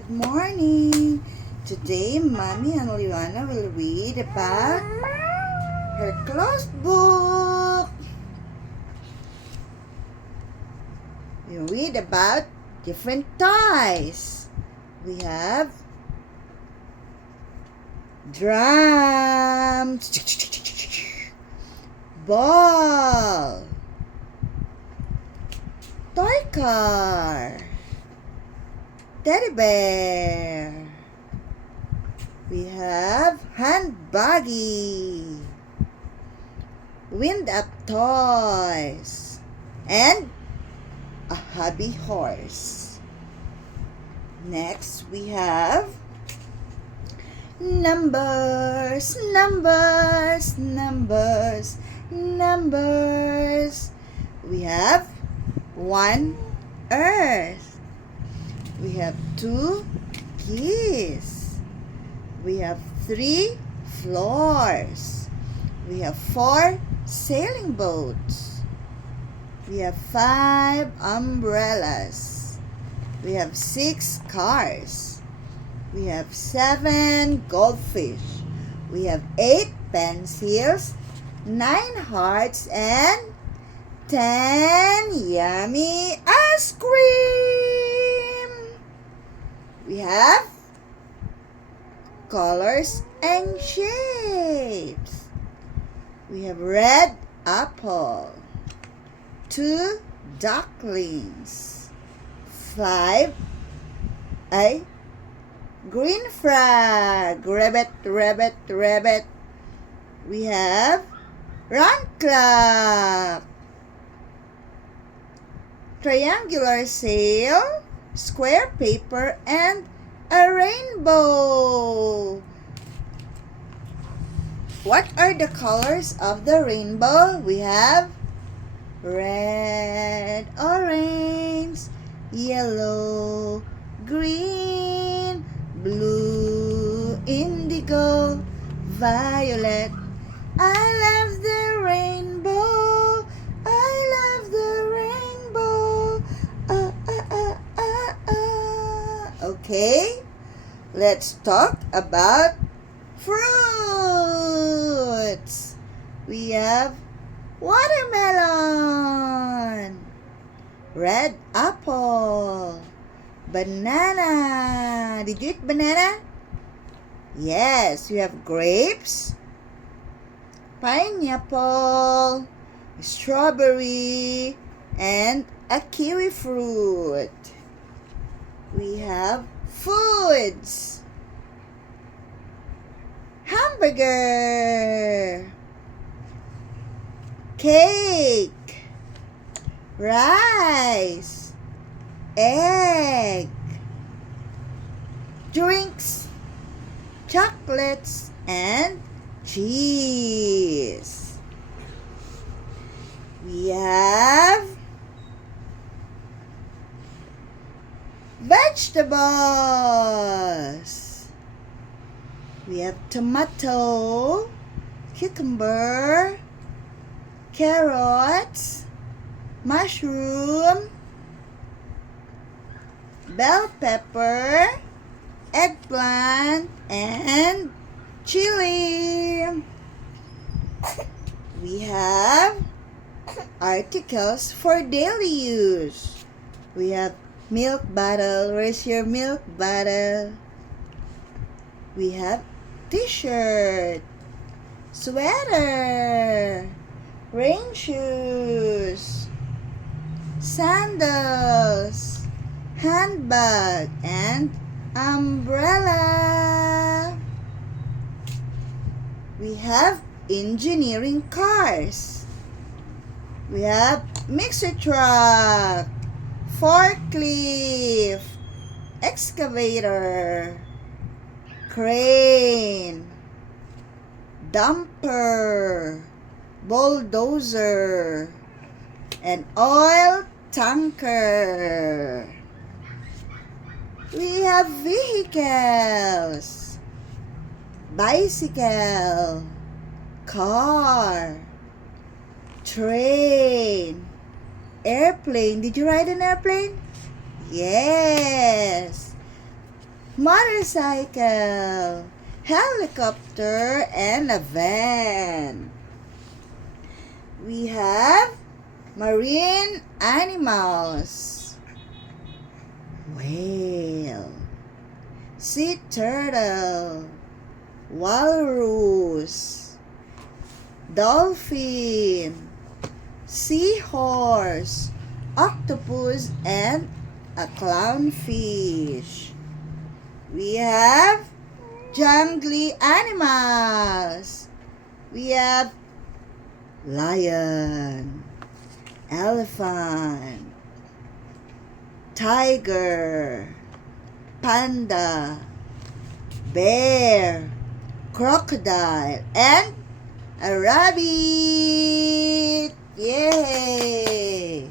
Good morning. Today, Mommy and Liana will read about her closed book. We read about different toys. We have drums, ball, toy car, teddy bear. We have hand buggy, wind up toys, and a hobby horse. Next, we have numbers, numbers, numbers, numbers. We have 1 earth. We have 2 geese. We have 3 floors. We have 4 sailing boats. We have 5 umbrellas. We have 6 cars. We have 7 goldfish. We have 8 pencils, 9 hearts, and 10 yummy ice cream. We have colors and shapes. We have red apple, 2 ducklings, 5 green frog, rabbit, rabbit, rabbit. We have run clock, triangular sail, square paper, and a rainbow. What are the colors of the rainbow? We have red, orange, yellow, green, blue, indigo, violet. I love the rainbow. I love the rainbow. Okay, let's talk about fruits. We have watermelon, red apple, banana. Did you eat banana? Yes, we have grapes, pineapple, strawberry, and a kiwi fruit. We have foods. Hamburger, cake, rice, egg, drinks, chocolates, and cheese. We have vegetables. We have tomato, cucumber, carrots, mushroom, bell pepper, eggplant, and chili. We have articles for daily use. We have milk bottle. Where's your milk bottle? We have t-shirt, sweater, rain shoes, sandals, handbag, and umbrella. We have engineering cars. We have mixer truck, forklift, excavator, crane, dumper, bulldozer, and oil tanker. We have vehicles, bicycle, car, train, airplane. Did you ride an airplane? Yes. motorcycle, helicopter, and a van. We have marine animals, whale, sea turtle, walrus, dolphin, seahorse, octopus, and a clownfish. We have jungly animals. We have lion, elephant, tiger, panda, bear, crocodile, and a rabbit. Yay!